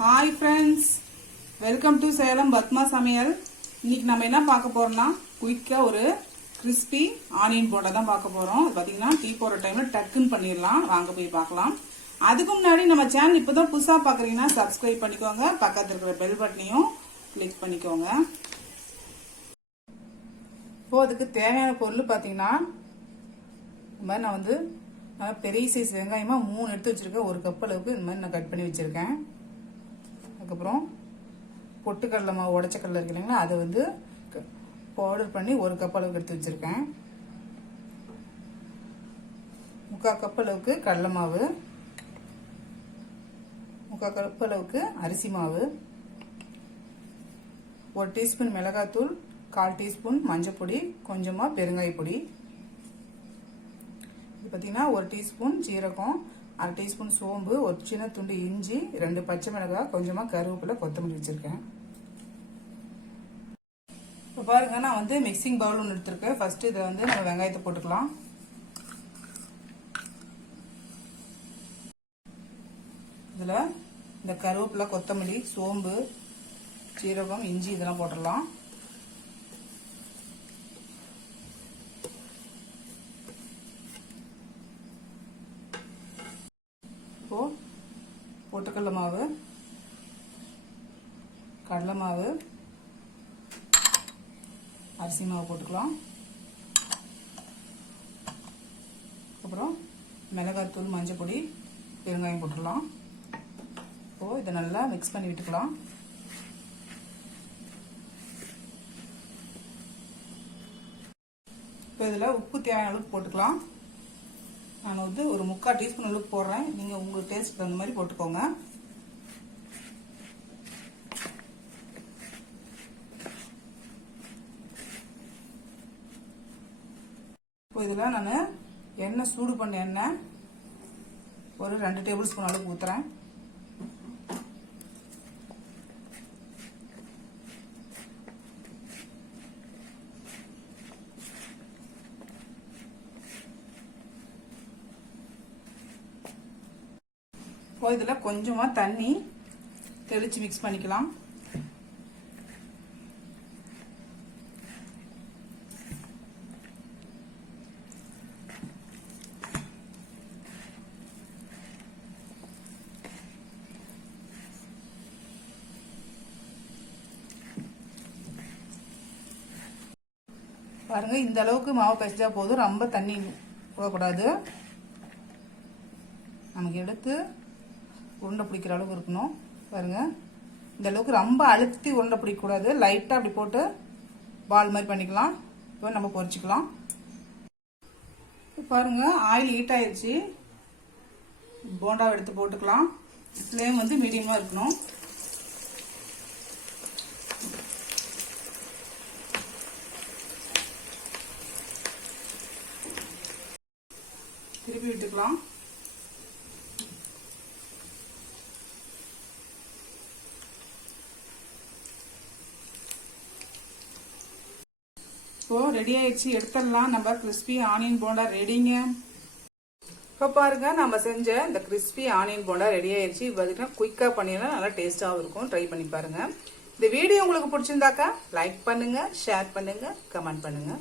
Hi friends, welcome to Salem Padma சமையல். இன்னைக்கு நம்ம என்ன பார்க்க போறோம்னா குயிக்கா ஒரு கிறிஸ்பி ஆனியன் போண்டா தான் பார்க்க போறோம். பாத்தீங்கன்னா டீ போற டைம்ல டக்குன்னு பண்ணிடலாம். வாங்க போய் பார்க்கலாம். அதுக்கு முன்னாடி நம்ம சேனல் இப்பதான் புதுசா பாக்குறீங்கன்னா சப்ஸ்கிரைப் பண்ணிக்கோங்க. பக்கத்துல இருக்கிற பெல் பட்டனையும் கிளிக் பண்ணிக்கோங்க. இப்போ அதுக்கு தேவையான பொருள் பாத்தீங்கன்னா இந்த மாதிரி நான் வந்து பெரிய சைஸ் வெங்காயமா 3 எடுத்து வச்சிருக்கேன். 1 கப் அளவுக்கு இந்த மாதிரி நான் கட் பண்ணி வச்சிருக்கேன். அதுக்கப்புறம் பொட்டுக்கடலை மாவு உடைச்ச கடலை இருக்கு இல்லைங்களா, அதை வந்து பவுடர் பண்ணி 1 கப் அளவுக்கு எடுத்து வச்சிருக்கேன். 3/4 கப் அளவுக்கு கடலை மாவு, 3/4 கப் அளவுக்கு அரிசி மாவு, 1 டீஸ்பூன் மிளகாத்தூள், 1/4 டீஸ்பூன் மஞ்சள் பொடி, கொஞ்சமா பெருங்காய பொடி. இது பார்த்தீங்கன்னா 1 டீஸ்பூன் ஜீரகம், 1/2 டீஸ்பூன் சோம்பு, 1 சின்ன துண்டு இஞ்சி, 2 பச்சை மிளகாய், கொஞ்சமா கருவேப்பிலை, கொத்தமல்லி வச்சிருக்கேன். இப்போ பாருங்க, நான் வந்து மிக்சிங் பவுல் ஒன்று எடுத்திருக்கேன். ஃபர்ஸ்ட் இதை வந்து நம்ம வெங்காயத்தை போட்டுக்கலாம். இதுல இந்த கருவேப்பிலை, கொத்தமல்லி, சோம்பு, ஜீரகம், இஞ்சி இதெல்லாம் போட்டுடலாம். இப்போ பொட்டுக்கடலை மாவு, கடலை மாவு, அரிசி மாவு போட்டுக்கலாம். அப்புறம் மிளகாத்தூள், மஞ்சள் பொடி, பெருங்காயம் போட்டுடலாம். இப்போ இதை நல்லா மிக்ஸ் பண்ணி விட்டுக்கலாம். இப்போ இதில் உப்பு தேவையான அளவுக்கு போட்டுக்கலாம். நான் வந்து ஒரு 3/4 டீஸ்பூன் அளவுக்கு போடுறேன். நீங்க உங்க டேஸ்ட் தகுந்த மாதிரி போட்டுக்கோங்க. இப்போ இதில் நான் எண்ணெய் சூடு பண்ண எண்ணெய் ஒரு 2 டேபிள் ஸ்பூன் அளவுக்கு ஊத்துறேன். இப்போ இதில் கொஞ்சமா தண்ணி தெளிச்சு மிக்ஸ் பண்ணிக்கலாம். பாருங்க, இந்த அளவுக்கு மாவு பிசைஞ்சா போதும். ரொம்ப தண்ணி போடக்கூடாது. நமக்கு எடுத்து உருண்டை பிடிக்கிற அளவுக்கு இருக்கணும். பாருங்க, இந்த அளவுக்கு ரொம்ப அழுத்தி உருண்டை பிடிக்கக்கூடாது. லைட்டா அப்படி போட்டு பால் மாதிரி பண்ணிக்கலாம். இப்போ நம்ம பொரிச்சுக்கலாம். பாருங்க, ஆயில் ஹீட் ஆயிடுச்சு. போண்டாவை எடுத்து போட்டுக்கலாம். ஃப்ளேம் வந்து மீடியமா இருக்கணும். திருப்பி விட்டுக்கலாம். இப்போ ரெடி ஆயிடுச்சு, எடுத்துடலாம். நம்ம கிறிஸ்பி ஆனியன் போண்டா ரெடிங்க. இப்போ பாருங்க, நம்ம செஞ்ச இந்த கிறிஸ்பி ஆனியன் போண்டா ரெடி ஆயிடுச்சு. பார்த்தீங்கன்னா குயிக்கா பண்ணிடலாம், நல்லா டேஸ்டாகவும் இருக்கும். ட்ரை பண்ணி பாருங்க. இந்த வீடியோ உங்களுக்கு பிடிச்சிருந்தாக்கா லைக் பண்ணுங்க, ஷேர் பண்ணுங்க, கமெண்ட் பண்ணுங்க.